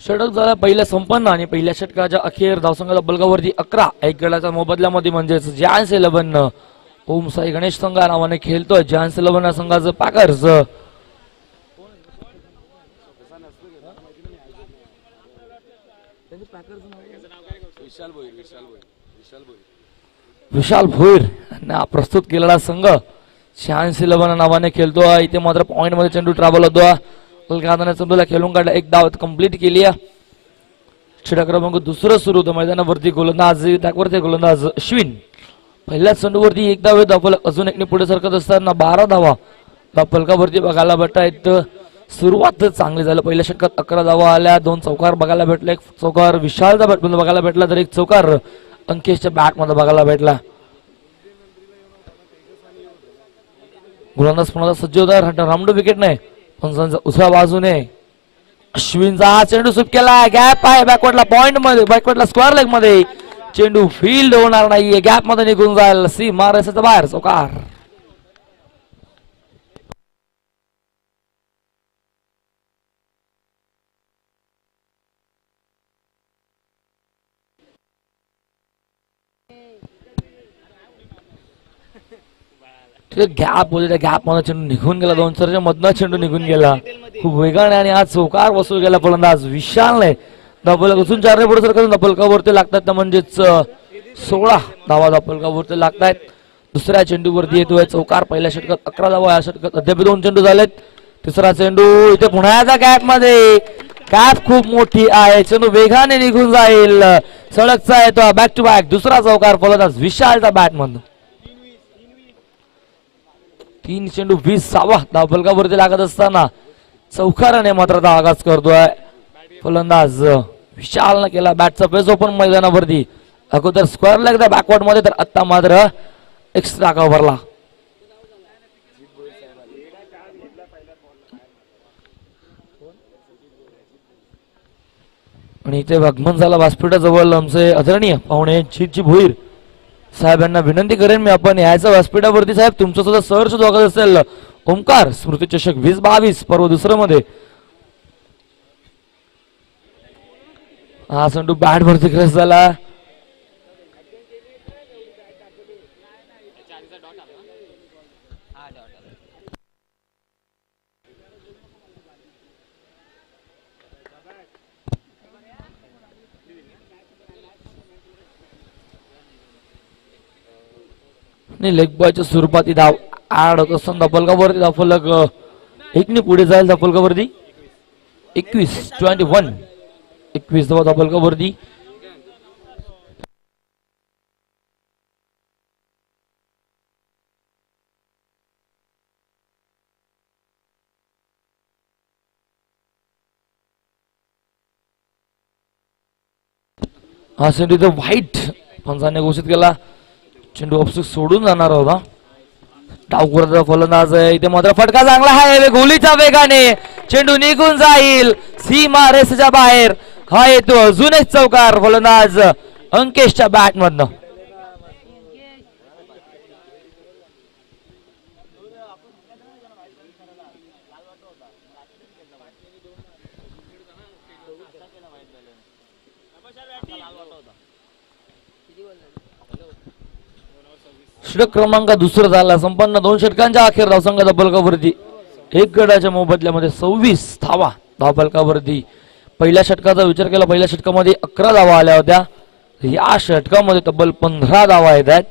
षटक झाला पहिल्या संपन्न आणि पहिल्या षटकाच्या अखेर धावसंघाचा बलगावरती 11 एक गडाच्या मोबदल्यामध्ये म्हणजेच जॅन्स 11 ओम साई गणेश संघ नावाने खेळतोय. जॅन्स 11 संघाचं पॅकर्स विशाल भोईर प्रस्तुत केलेला संघ जॅन्स 11 नावाने खेळतोय. इथे मात्र पॉइंट मध्ये चेंडू ट्रॅव्हल होतो. चेंडूला खेळून काढला. एक धाव कंप्लीट केली आहे. षटक क्रमांक दुसरं सुरू होतं. मैदानावरती गोलंदाज त्यावरती गोलंदाज अश्विन पहिल्या चेंडूवरती एक धाव धावफलक अजून एकने पुढे सरकत असताना 12 धावा धावफलकावरती बघायला भेटतायत. सुरुवात चांगली झाली. पहिल्या षटकात 11 धावा आल्या. 2 चौकार बघायला भेटले. एक चौकार विशालचा बॅटमध्ये बघायला भेटला तर एक चौकार अंकेशच्या बॅट मध्ये बघायला भेटला. गोलंदाज पुन्हा सज्ज होता. रामडू विकेट नाही पण उजव्या बाजूने अश्विनचा हा चेंडू सुट केला. गॅप आहे बॅकवर्डला पॉइंट मध्ये बॅकवर्डला स्क्वेअर लेग मध्ये चेंडू फील्ड होणार नाहीये. गॅप मध्ये निघून जाईल. सीमा रेषेच्या बाहेर चौकार. गॅप होते त्या गॅप मध्ये चेंडू निघून गेला. 2 सरच्या मधनं चेंडू निघून गेला खूप वेगाने आणि आज चौकार वसूल गेला फलंदाज विशालने. धावफलक अजून 4 पुढे सरकून धावफलकावरती लागतात म्हणजेच 16 धावा धावफलकावरती लागतायत. दुसऱ्या चेंडूवरती येतोय चौकार. पहिल्या षटकात 11 धावा. या षटकात अद्याप 2 चेंडू झालेत. तिसरा चेंडू इथे पुण्याचा गॅप मध्ये गॅप खूप मोठी आहे. चेंडू वेगाने निघून जाईल. सडकचा येतो बॅक टू बॅक दुसरा चौकार फलंदाज विशालचा बॅट मधून. 3 चेंडू 20 धावफलकावरती लागत असताना चौकाराने मात्र आगाज करतोय फलंदाज विशालने केला. बॅटचा पेस ओपन मैदानावरती अगोदर स्क्वेअर लेग बॅकवर्ड मध्ये तर आता मात्र एक्स्ट्रा कव्हरला. आणि इथे आगमन झाला व्यासपीठाजवळ आमचे आदरणीय पाहुणे जीतजी भोईर साहेब यांना विनंती करेन मी आपण यायचं व्यासपीठावरती. साहेब तुमचं सुद्धा सर्च बघत असेल ओमकार स्मृती चषक 2022 पर्व दुसरं मध्ये हा संडू बॅट वरती क्रॅश झाला. लेग बॉयच्या स्वरूपात धाव ऍड होत असताना धावफलकावरती धावफलक 1 ने पुढे जाईल. धावफलकावरती 21 धावा धावफलकावरती. हा चेंडू इथे व्हाईट पंचाने घोषित केला. चेंडू ऑफस्टिक सोडून जाणार होता. डावखुराचा फलंदाज आहे. इथे मात्र फटका चांगला आहे. गोलीच्या वेगाने चेंडू निघून जाईल सीमा रेषेच्या बाहेर. हा येतो अजून एक चौकार फलंदाज अंकेशच्या बॅट मधनं. षटक क्रमांक दुसरं झाला. संपन्न 2 षटकांच्या अखेर धावसंघाच्या बलकावरती 1 गडाच्या मोबदल्यामध्ये 26 धावा धावफलकावरती. पहिल्या षटकाचा विचार केला. पहिल्या षटकामध्ये 11 धावा आल्या होत्या. या षटकामध्ये तब्बल 15 धावा येत आहेत.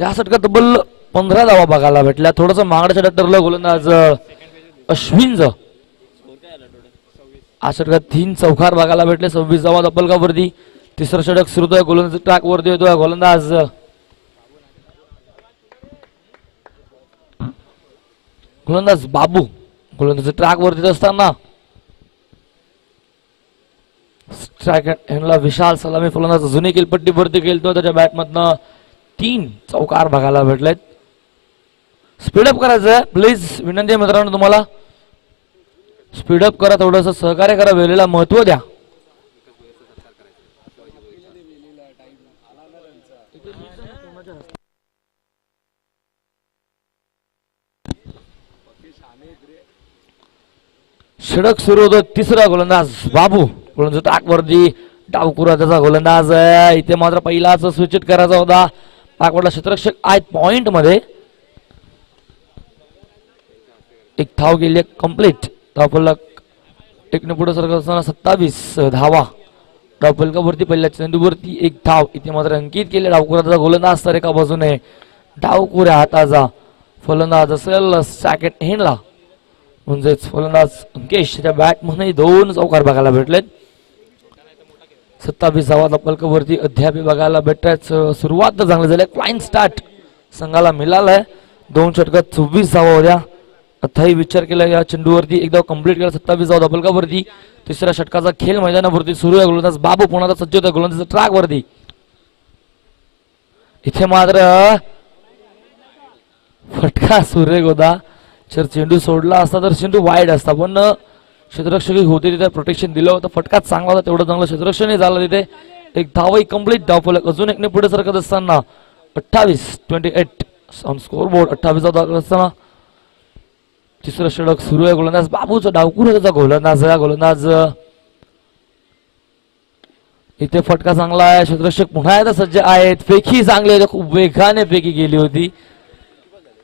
या षटकात तब्बल 15 धावा बघायला भेटल्या. थोडस मागण्या षटक ठरलं गोलंदाज अश्विनचं. या षटकात 3 चौकार बघायला भेटले. 26 धावा धावफलकावरती. तिसरं षटक सुरू आहे. गोलंदाज ट्रॅक वरती येतोय. गोलंदाज बाबू गोलंदाज ट्रॅक वरती असताना स्ट्रायक हँडला विशाल सलामी फलंदाज जुनी किलपट्टी वरती खेळतोय. त्याच्या बॅट मधनं 3 चौकार बघायला भेटलेत. स्पीडअप करायचं प्लीज विनंती आहे मित्रांनो तुम्हाला. स्पीडअप करा. थोडंसं सहकार्य करा. वेळेला महत्व द्या. षटक सुरू होतो. तिसरा गोलंदाज बाबू गोलंदाज टाकवरती डावकुरा त्याचा गोलंदाज इथे मात्र पहिलाच स्विच करायचा होता. पाकवडला क्षेत्ररक्षक आहेत पॉइंट मध्ये. एक धाव गेली कंप्लीट. धावफलक एकने पुढे सरकत असताना 27 धावा. धावफलकावरती पहिल्या चेंडूवरती एक धाव इथे मात्र अंकित केले. डावकुराचा गोलंदाज तर एका बाजूने डावकुऱ्या हाताचा फलंदाज असेल सॅकेट हेनला म्हणजेच फलंदाज अंकेश त्याच्या बॅट मध्ये 2 चौकार बघायला भेटलेत. 27 धावा धावफलकावरती अद्याप बघायला भेटतात. सुरुवात तर चांगली झाली. क्लाइन स्टार्ट संघाला मिळालाय. 2 षटकात 24 धावा होत्या. अथाही विचार केला या चेंडूवरती एकदा कंप्लीट केला. 27 धावा धावफलकावरती. तिसऱ्या षटकाचा खेळ मैदानावरती सुरू आहे. गोलंदाज बाबू पुन्हा सज्ज होता गोलंदाज ट्रॅक वरती. इथे मात्र फटका सुरेख होता. जर चेंडू सोडला असता तर चेंडू वाईड असता पण क्षेत्ररक्षक होते तिथे प्रोटेक्शन दिलं होतं. फटका चांगला होता. तेवढं चांगलं क्षेत्ररक्षणही झालं तिथे. एक धावही कंप्लीट. धावफलक अजून एकने पुढे सरकत असताना 28-28 ऑन स्कोर बोर्ड. 28 धावा असताना तिसरं षटक सुरू आहे. गोलंदाज बाबूचा डावकुराचा गोलंदाज इथे फटका चांगला आहे. क्षेत्ररक्षक पुन्हा एकदा सज्ज आहेत. फेकी चांगली आहे. खूप वेगाने फेकी गेली होती.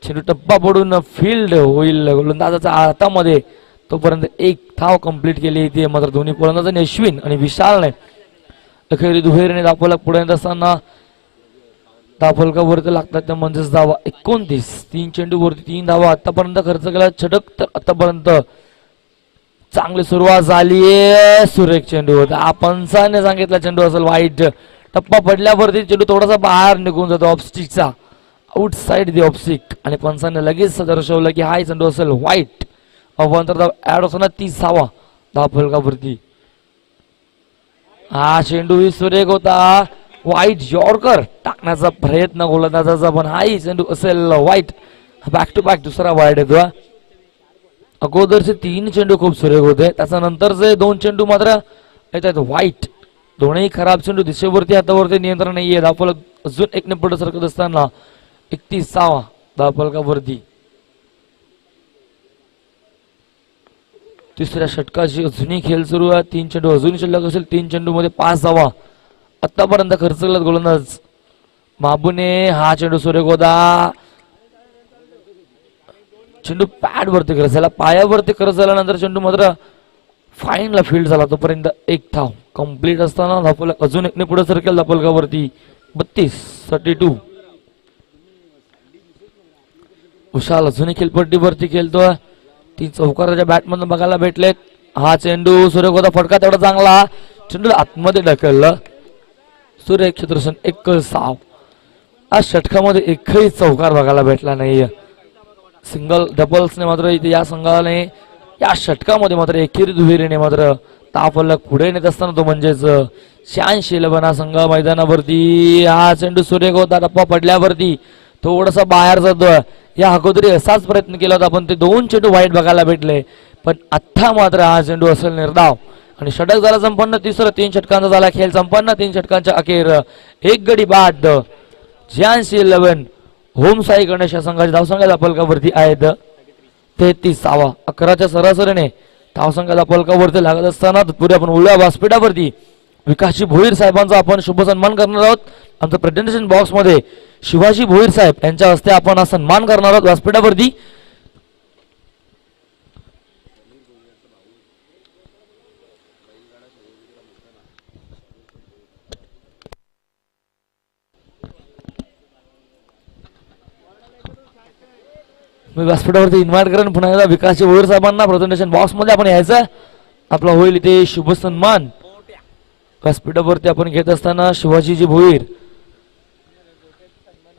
चेंडू टप्पा पडून फील्ड होईल गोलंदाजाच्या हातामध्ये. तोपर्यंत एक धाव कंप्लीट केली इथे मात्र दोन्ही गोलंदाजांनी अश्विन आणि विशालने अखेरी दुहेरीने धावफलक पुढे येत असताना धावफलकावरती लागतात त्या म्हणजेच धावा 29. 3 चेंडूवरती 3 धावा आतापर्यंत खर्च केला. षटक तर आतापर्यंत चांगली सुरुवात झालीये. सुरेख चेंडू होता. पंचाने सांगितला चेंडू असेल वाईट. टप्पा पडल्यावरती चेंडू थोडासा बाहेर निघून जातो ऑफस्टिकचा आउटसाइड दी ऑफस्टिक आणि पंचाने लगेच दर्शवलं की हा चेंडू असेल वाईट. अवांतर ऍड असताना 30 धावा धावफलकावरती. हा चेंडू ही सुरेख होता. वाईट यॉर्कर टाकण्याचा प्रयत्न गोलंदाजाचा पण हाही चेंडू असेल वाईट. बॅक टू बॅक दुसरा वाईट येतो. अगोदरचे 3 चेंडू खूप सुरेख होते. त्याच्या नंतरचे 2 चेंडू मात्र येतात वाईट. दोन्ही खराब चेंडू. दिशेवरती हातावरती नियंत्रण नाहीये. धावफलक अजून एकने पुढे सरकत असताना 31 धावफलकावरती. तिसऱ्या षटकाची अजूनही खेळ सुरू आहे. 3 चेंडू अजून शिल्लक असेल. 3 चेंडू मध्ये 5 धावा आतापर्यंत खर्च केला गोलंदाज बाबूने. हा चेंडू सुरेख होता. चेंडू पॅड वरती खर्च झाला. पायावरती खर्च झाल्यानंतर चेंडू मात्र फाईनला फील्ड झाला. तोपर्यंत एक धाव कंप्लीट असताना धावफलक अजून एकने पुढे सरकेल धावफलकावरती 32-32. विशाल अजूनही खेळपट्टीवरती खेळतोय. 3 चौकाराच्या बॅट मधून बघायला भेटलेत. हा चेंडू सुरेख होता. फटका तेवढा चांगला. चेंडू आतमध्ये ढकललं. सुरेख क्षेत्ररक्षण. एक साव. आज षटकामध्ये एकही चौकार बघायला भेटला नाहीये. सिंगल डबल्सने मात्र इथे या संघाने या षटकामध्ये मात्र एकेरी दुहेरीने मात्र धावफलक पुढे नेत असताना तो म्हणजेच 86 संघ मैदानावरती. हा चेंडू सुरेख होता. टप्पा पडल्यावरती थोडासा बाहेर जातोय. या अगोदरी असाच प्रयत्न केला होता पण ते 2 चेंडू वाईट बघायला भेटले. पण आता मात्र हा चेंडू असेल निर्धाव आणि षटक झाला संपन्न. तिसरं 3 षटकांचा झाला खेळ संपन्न. 3 षटकांच्या अखेर एक गडी बाद. 86 होम साई गणेश या संघाच्या धावसंख्या धावफलकावरती आहेत 33. 11च्या सरासरीने धावसंख्या धावफलकावरती लागत असताना तत्पूर्वी आपण उलव्या व्यासपीठावरती विकासजी भोईर साहेबांचा आपण शुभ सन्मान करणार आहोत. आमच्या प्रेझेंटेशन बॉक्स मध्ये शिवाजी भोईर साहेब यांच्या हस्ते आपण हा सन्मान करणार आहोत व्यासपीठावरती. मी व्यासपीठावरती इन्व्हाइट करेन पुन्हा एकदा विकासजी भोईर साहेबांना प्रेझेंटेशन बॉक्स मध्ये आपण यायचं. आपला होईल इथे शुभ सन्मान. व्यासपीठावरती आपण घेत असताना शिवाजीजी भोईर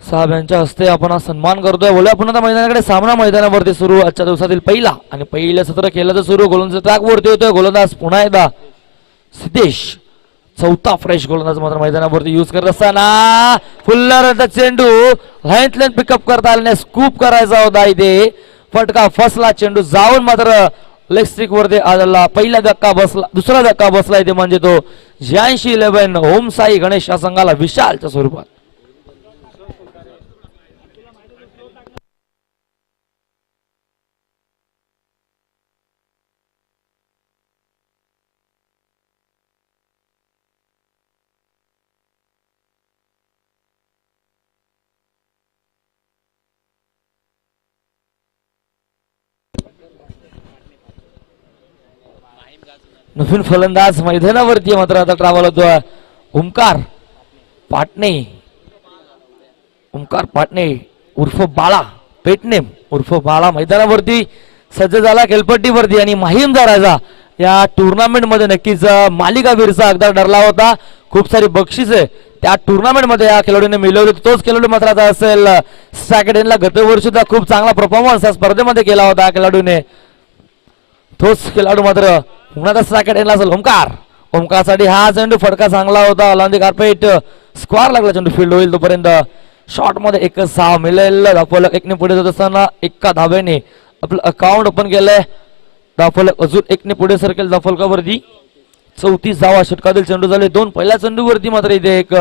साहेब यांच्या हस्ते आपण हा सन्मान करतोय. बोलूया पुन्हा मैदानाकडे. सामना मैदानावरती सुरू. आजच्या दिवसातील पहिला आणि पहिलं सत्र केलं तर सुरू. गोलंदाज ट्रॅक वरती होतोय. गोलंदाज पुन्हा एकदा सिद्धेश. 4था फ्रेश गोलंदाज मात्र मैदानावरती यूज करत असताना फुल्लरचा चेंडू लाईन पिकअप करता आल्याने स्कूप करायचा होता. इथे फटका फसला. चेंडू जाऊन मात्र लेग स्टिक वरती आला. पहिला धक्का बसला. दुसरा धक्का बसला इथे म्हणजे तो 86 होम साई गणेश या संघाला विशालच्या स्वरूपात. नवीन फलंदाज मैदानावरती मात्र आता ट्रॅव्हल होतोय ओमकार पाटणे. ओमकार पाटणे उर्फ बाळा पेटणे उर्फ बाळा मैदानावरती सज्ज झाला खेळपट्टीवरती आणि माहीमचा राजा या टुर्नामेंट मध्ये नक्कीच मालिकावीरचा अगदा ठरला होता. खूप सारी बक्षिसे त्या टुर्नामेंट मध्ये या खेळाडूने मिळवली. तोच खेळाडू मात्र आता असेल सॅकडेनला गतवर्षी खूप चांगला परफॉर्मन्स या स्पर्धेमध्ये केला होता खेळाडूने. तोच खेळाडू मात्र पुन्हा सॅकडेनला असेल ओमकार. ओमकारसाठी हा चेंडू फटका चांगला होता. ऑन कार्पेट स्क्वेअर लागला चेंडू फील्ड होईल तोपर्यंत शॉट मध्ये एकच 6 मिळेल. धावफलक एकने पुढे जात असताना एका धाब्याने आपलं अकाउंट ओपन केलंय. धावफलक अजून एकने पुढे सरकेल. धावफलकावरती 34 धावा षटकातील चेंडू झाले 2. पहिल्या चेंडूवरती मात्र इथे एक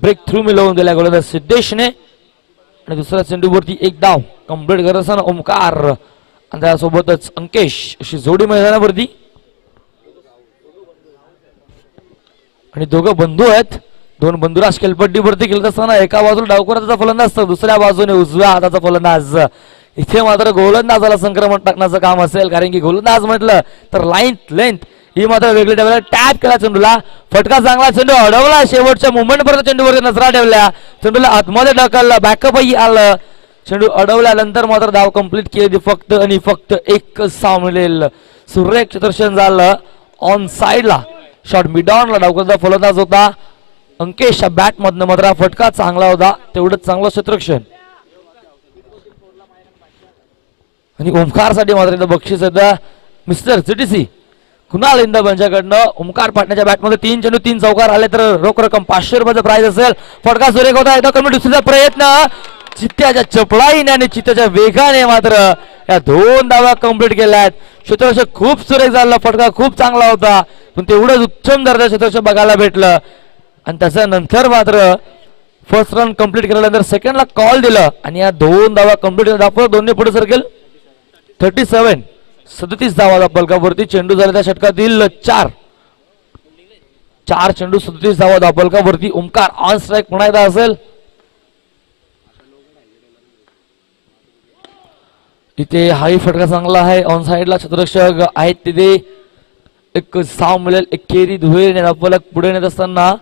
ब्रेक थ्रू मिळवून दिला गोलंदाज सिद्धेशने आणि दुसऱ्या चेंडूवरती एक धाव कंप्लीट करत असताना ओमकार आणि त्यासोबतच अंकेश अशी जोडी मैदानावरती. आणि दोघं बंधू आहेत. 2 बंधुराज खेळपट्टीवरती खेळत असताना एका बाजूला डावखुराचा फलंदाज तर दुसऱ्या बाजूने उजव्या हाताचा फलंदाज. इथे मात्र गोलंदाजाला संक्रमण टाकण्याचं काम असेल कारण की गोलंदाज म्हटलं तर लेंथ ही मात्र वेगळी ठेवल्या. टॅप केला चेंडूला फटका चांगला चेंडू अडवला. शेवटच्या मुवमेंट पर्यंत चेंडूवरती नजरा ठेवल्या. चेंडूला आतमध्ये ढकलला बॅकअपही आलं. चेंडू अडवल्यानंतर मात्र धाव कंप्लीट केली फक्त आणि फक्त एक 6 मिळेल. सुरेख क्षेत्ररक्षण झालं ऑन साइडला. शॉट मिड ऑनला डावकरचा फलंदाज होता अंकेश. बॅट मधनं मात्र फटका चांगला होता. तेवढंच चांगलं क्षेत्ररक्षण. आणि ओमकार साठी मात्र बक्षीस येतं मिस्टर सीटीसी कुणाल इंदब यांच्याकडनं. ओमकार पाटण्याच्या बॅटमध्ये 3 चेंडू 3 चौकार आले तर रोख रक्कम 500 रुपयाचं प्राइज असेल. फटका सुरेख होता. एकदा कमी दुसरीचा प्रयत्न चित्त्याच्या चपळाईने आणि चित्त्याच्या वेगाने मात्र या 2 धावा कंप्लीट केल्या आहेत. क्षेत्ररक्षक खूप सुरेख झाला. फटका खूप चांगला होता पण तेवढंच उत्तम दर्जा क्षेत्ररक्षक बघायला भेटलं. आणि त्याच्यानंतर मात्र फर्स्ट रन कंप्लीट केल्यानंतर सेकंडला कॉल दिलं आणि या 2 धावा कंप्लीट दाखवत दोन्ही पुढे सरकेल. 37 धावा बलकावरती चेंडू झाला त्या षटकातील 4 चेंडू 37 धावा बलकावरती. ओमकार ऑन स्ट्राईक पुन्हा एकदा असेल. इथे हाही फटका चांगला आहे. ऑन साइडला क्षेत्ररक्षक आहेत तिथे एक 6 मिळेल. एक केरी धुळे धावफलक पुढे नेत असताना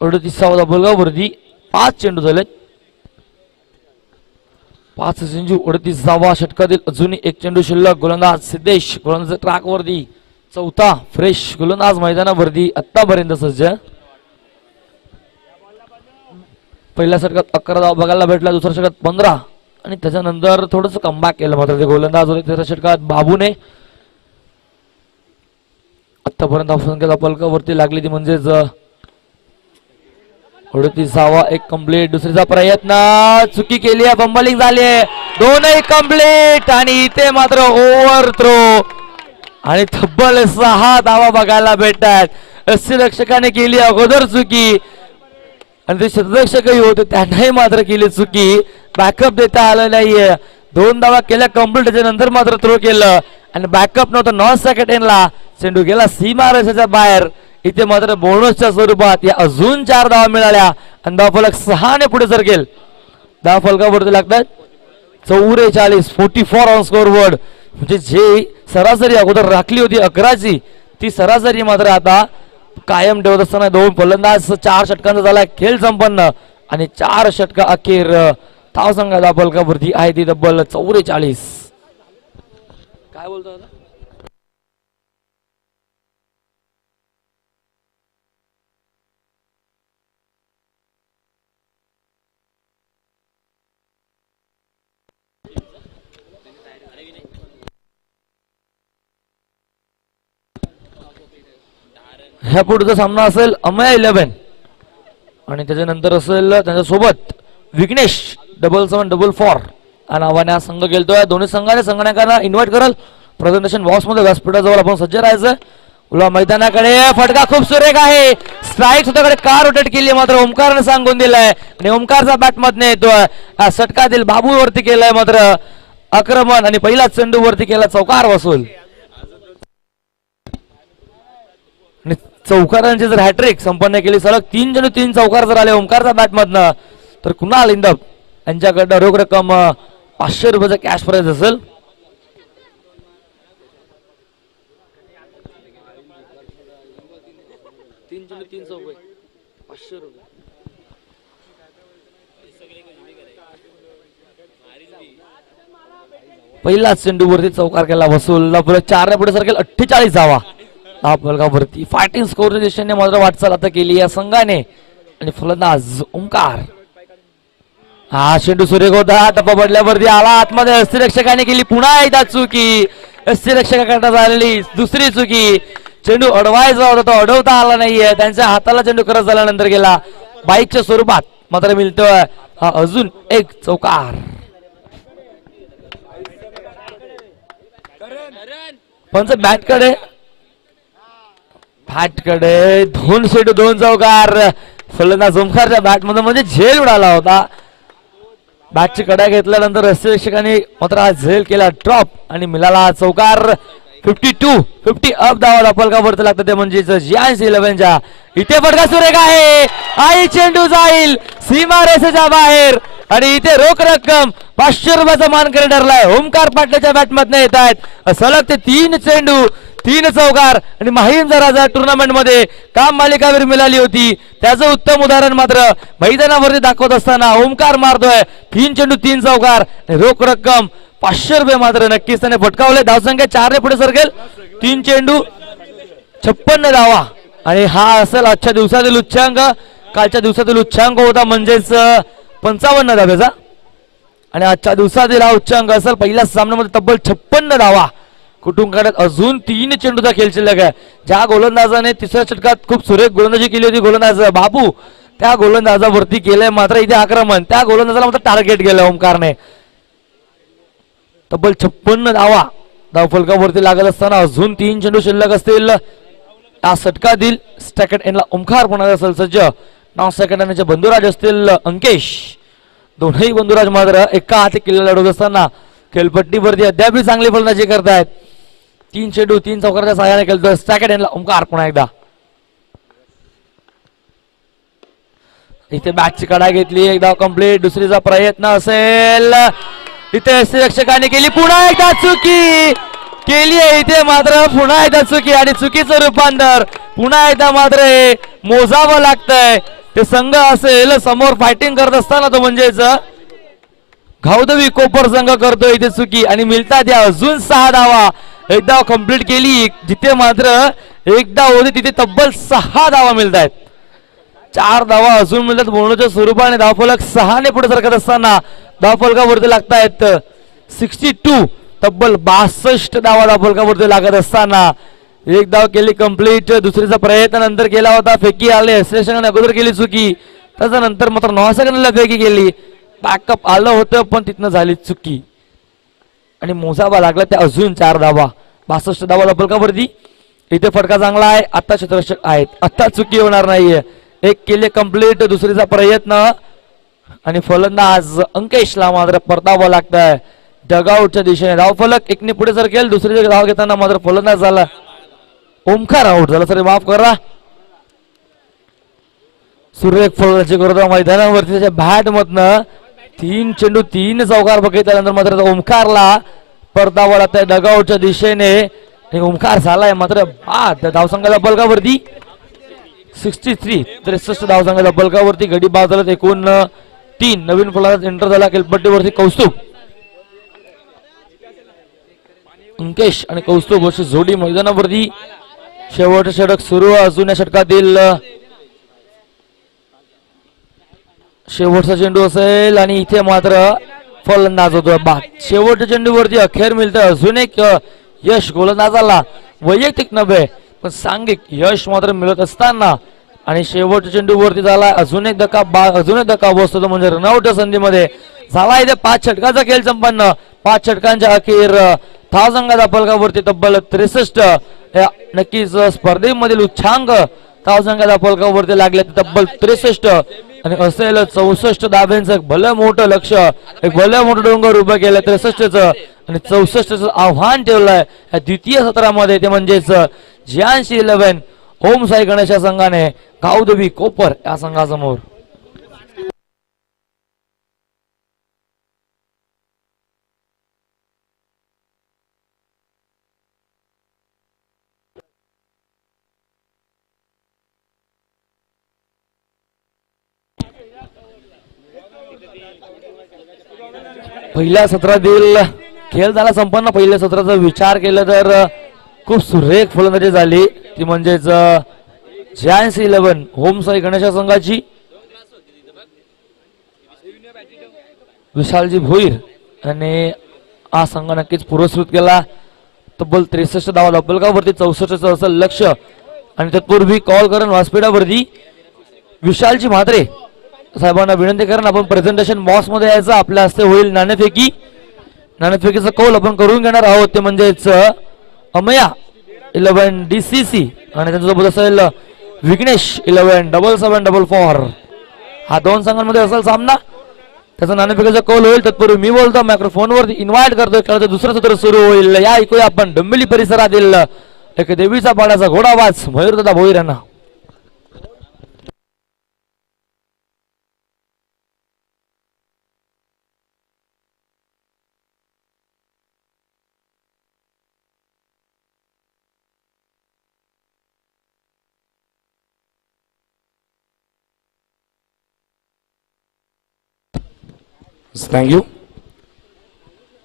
बलकावरती 5 चेंडू झाले. 5 चेंडू 38 धावा षटकातील अजूनही एक चेंडू शिल्लक. गोलंदाज सिद्धेश गोलंदाज ट्रॅक वरती. चौथा फ्रेश गोलंदाज मैदानावरती आतापर्यंत सज्ज. पहिल्या षटकात 11 धावा बघायला भेटला. दुसऱ्या षटकात 15 आणि त्याच्यानंतर थोडस कमबॅक केलं मात्र ते गोलंदाज होते. तिसऱ्या षटकात बाबूने आतापर्यंत संख्या पलकावरती लागली ती म्हणजेच 38 धावा एक कंप्लीट. दुसरीचा प्रयत्न चुकी केली आहे. बंबलिंग झाली. 2ही कंप्लीट आणि इथे मात्र ओव्हर थ्रो आणि तब्बल 6 धावा बघायला भेटतात. रक्षकाने केली अगोदर चुकी आणि ते क्षेत्ररक्षकही होते त्यांनाही मात्र केली चुकी. बॅकअप देता आलं नाहीये. 2 धावा केल्या कंप्लीट त्याच्यानंतर मात्र थ्रो केलं आणि बॅकअप नव्हतं. नॉन सेकंडला चेंडू गेला सीमारेषेच्या बाहेर. इथे मात्र बोनसच्या स्वरूपात या अजून 4 धावा मिळाल्या आणि धावफलक 6 ने पुढे सरकेल. धावफलकावरती लागतात 44 ऑन स्कोर बोर्ड. म्हणजे जे सरासरी अगोदर राखली होती 11ची ती सरासरी मात्र आता कायम ठेवत असताना 2 फलंदाज 4 षटकांचा झाला खेळ संपन्न आणि 4 षटका अखेर धाव संघ धावफलकावरती आहे ती तब्बल 44. काय बोलतो ह्या पुढचा सामना असेल अमया 11 आणि त्याच्यानंतर असेल त्यांच्यासोबत विघ्नेश 7744 नावाने हा संघ खेळतोय. दोन्ही संघाने संघटकांना इन्व्हाइट करल प्रेझेंटेशन बॉक्स मध्ये व्यासपीठाजवळ आपण सज्ज राहायचं. उला मैदानाकडे फटका खूप सुरेख आहे. स्ट्राईक स्वतःकडे कार रोटेट केली मात्र ओमकारने सांगून दिलाय आणि ओमकारचा बॅट मधने येतोय. षटकातील बाबू वरती केलाय मात्र आक्रमण आणि पहिला चेंडू वरती केला चौकार वसूल. चौकारांची जर हॅट्रिक संपन्न केली सलग 3 चेंडू 3 चौकार जर आले ओमकारचा बॅट मधनं तर कुणाल इंदब यांच्याकडनं रोख रक्कम 500 कॅश प्राइज असेल. पहिलाच चेंडूवरती चौकार केला वसूल. 4 पुढे सरकेल 48 धावा फलकावरती. फायटिंग स्कोरच्या दिशेने मात्र वाटचाल आता केली या संघाने. आणि फलंदाज ओंकार. हा चेंडू सुरेख होता. टप्पा पडल्यावरती आला आतमध्ये. यष्टीरक्षकाने केली पुन्हा एकदा चुकी. यष्टीरक्षकाकडे झालेली दुसरी चुकी. चेंडू अडवायचा होता तो अडवता आला नाहीये. त्यांच्या हाताला चेंडू करत झाल्यानंतर गेला. बाईकच्या स्वरूपात मात्र मिळतोय हा अजून एक चौकार. पंच बॅटकडे 2 चेंडू 2 चौकार. फलंदाज ओंकारच्या बॅट मध्ये म्हणजे झेल उडाला होता. बॅटची कड्या घेतल्यानंतर यष्टीरक्षकाने मात्र हा झेल केला ड्रॉप आणि मिळाला चौकार. 50 अप धावा फलकावरती लागतात ते म्हणजेच जियांश 11च्या. इथे फटका सुरेख आहे आणि चेंडू जाईल सीमा रेषेच्या बाहेर. आणि इथे रोख रक्कम 500 रुपयाचा मानकरी ठरलाय. ओमकार पाटलाच्या बॅटमधून येत आहेत सलग ते 3 चेंडू 3 चौकार. आणि माहीमचा टुर्नामेंट मध्ये काम मालिकावीर मिळाली होती त्याचं उत्तम उदाहरण मात्र मैदानावरती दाखवत असताना ओमकार मारतोय. 3 चेंडू 3 चौकार. रोख रक्कम 500 रुपये मात्र नक्कीच त्याने फटकावले. धावसंख्या 4 ने पुढे सरकेल. 3 चेंडू 56 धावा. आणि हा असेल आजच्या दिवसातील उच्चांक. कालच्या दिवसातील उच्चांक होता म्हणजेच 55 धाव्याचा. आणि आजच्या दिवसातील हा उच्चांक असेल पहिल्या सामन्यामध्ये तब्बल 56 धावा. कुटुंबात अजून 3 चेंडूचा खेळ शिल्लक आहे. ज्या गोलंदाजाने तिसऱ्या षटकात खूप सुरेख गोलंदाजी केली होती गोलंदाज बाबू त्या गोलंदाजावरती केलंय मात्र इथे आक्रमण. त्या गोलंदाजाला मात्र टार्गेट केलं ओमकारने. तब्बल 56 धावा धावफलकावरती लागत असताना अजून 3 चेंडू शिल्लक असतील. या षटकातील सेकंड एंडला ओमकार पुन्हा असेल सज्ज. नाव सेकंड एंडचे बंधुराज असतील अंकेश. दोन्ही बंधुराज मात्र एका हाती किल्ला लढवत असताना खेळपट्टीवरती अद्याप चांगली फलंदाजी करतायत. 3 चेंडू 3 चौकाराच्या सहाय्याने खेळतोय सेकंड एंडला ओमकार पुन्हा एकदा. इथे बॅटची कडा घेतली. एकदा कंप्लीट. दुसरीचा प्रयत्न असेल. इथे यष्टीरक्षकाने केली पुन्हा एकदा चुकी केली आहे. इथे मात्र पुन्हा एकदा चुकी आणि चुकीचं रूपांतर पुन्हा एकदा मात्र हे मोजावं लागतंय. ते संघ असेल समोर फायटिंग करत असताना तो म्हणजेच घावदवी कोपर संघ करतोय इथे चुकी. आणि मिळतात या अजून 6 धावा. एकदा कंप्लीट केली जिथे मात्र एकदा होती तिथे तब्बल 6 धावा मिळत आहेत. 4 धावा अजून मिळतात बोनसच्या स्वरूपाने. धावफलक 6 ने पुढे सरकत असताना धावफलकावरती लागतायत 62. तब्बल 62 धावा धावफलकावरती लागत असताना एक धाव केली कंप्लीट. दुसरीचा प्रयत्न नंतर केला होता. फेकी आले यष्टीरक्षकाने अगोदर केली चुकी. त्याच्यानंतर मात्र 9 सेकंदाला फेकी केली. बॅकअप आलं होतं पण तिथनं झाली चुकी आणि मोजावा लागला त्या अजून 4 धावा. 62 धावा धावफलकावरती. इथे फटका चांगला आहे. आता क्षेत्ररक्षक आहेत. आता चुकी होणार नाहीये. एक केले कंप्लीट. दुसरीचा प्रयत्न आणि फलंदाज अंकेशला मात्र परतावं लागतंय डगआउटच्या दिशेने. धावफलक 1 ने पुढे सरकेल. दुसरी धाव घेताना मात्र फलंदाज झाला ओमकार आउट झाला. सर माफ करा. सुरेख फलंदाजी करतो मैदानावरती त्याच्या बॅट मधनं 3 चेंडू 3 चौकार बघितल्यानंतर मात्र ओमकारला परतावं लागतंय डगआउटच्या दिशेने. ओमकार झालाय मात्र बाद धावसंघाच्या बलकावरती 63. 63 धावसंघाच्या बलकावरती. गडी बाद झाला एकूण 3. नवीन फलंदाज एंटर झाला खेळपट्टीवरती कौस्तुभ. अंकेश आणि कौस्तुभ अशी जोडी मैदानावरती. शेवटचं षटक सुरू. अजून या षटकातील शेवटचा चेंडू असेल आणि इथे मात्र फलंदाज होतो बाद. शेवटच्या चेंडूवरती अखेर मिळतंय अजून एक यश गोलंदाजाला. वैयक्तिक नव्हे पण सांघिक यश मात्र मिळत असताना आणि शेवटच्या चेंडूवरती झाला अजून एक धक्का बसतो म्हणजे रनआउटच्या संधीमध्ये झाला. इथे 5 षटकाचा खेळ संपन्न. 5 षटकांच्या अखेर धावसंघाच्या फलकावरती तब्बल 63. नक्कीच स्पर्धेमधील उच्चांक धावसंघाच्या फलकावरती लागले तब्बल 63 आणि असेल 64 धाब्यांचं एक भलं मोठं लक्ष. एक भलं मोठं डोंगर उभं केलं 63चं आणि 64चं आव्हान ठेवलंय या द्वितीय सत्रामध्ये. ते म्हणजेच जियांश 11 ओम साई गणेश या संघाने गावदेवी कोपर या संघासमोर. पहिल्या सत्रातील खेळ झाला संपन्न. पहिल्या सत्राचा विचार केला तर खूप सुरेख फलंदाजी झाली ती म्हणजेच जायंट्स 11 होमसाई गणेश संघाची. विशालजी भोईर आणि हा संघ नक्कीच पुरस्कृत केला. तब्बल 63 धावा धब्बलगावरती 64 असं लक्ष आणि तत्पूर्वी कॉल करून व्यासपीठावरती विशालजी म्हात्रे साहेबांना विनंती करून आपण प्रेझेंटेशन बॉक्स मध्ये यायचं. आपल्या हस्ते होईल नाणेफेकी. नाणेफेकीचा कौल आपण करून घेणार आहोत ते म्हणजेच अमया 11 DCC आणि त्यांच्यासोबत असेल विघ्नेश 11 7744. हा दोन संघांमध्ये असेल सामना. त्याचा नाणेफेकीचा कौल होईल. तत्पूर्वी मी बोलतो मायक्रोफोनवरती इन्व्हाइट करतोय खेळाचं दुसरं सत्र सुरू होईल. या ऐकूया आपण डंबिवली परिसरातील एक देवीचा पाण्याचा घोडावाज मयूरदादा भोईर यांना.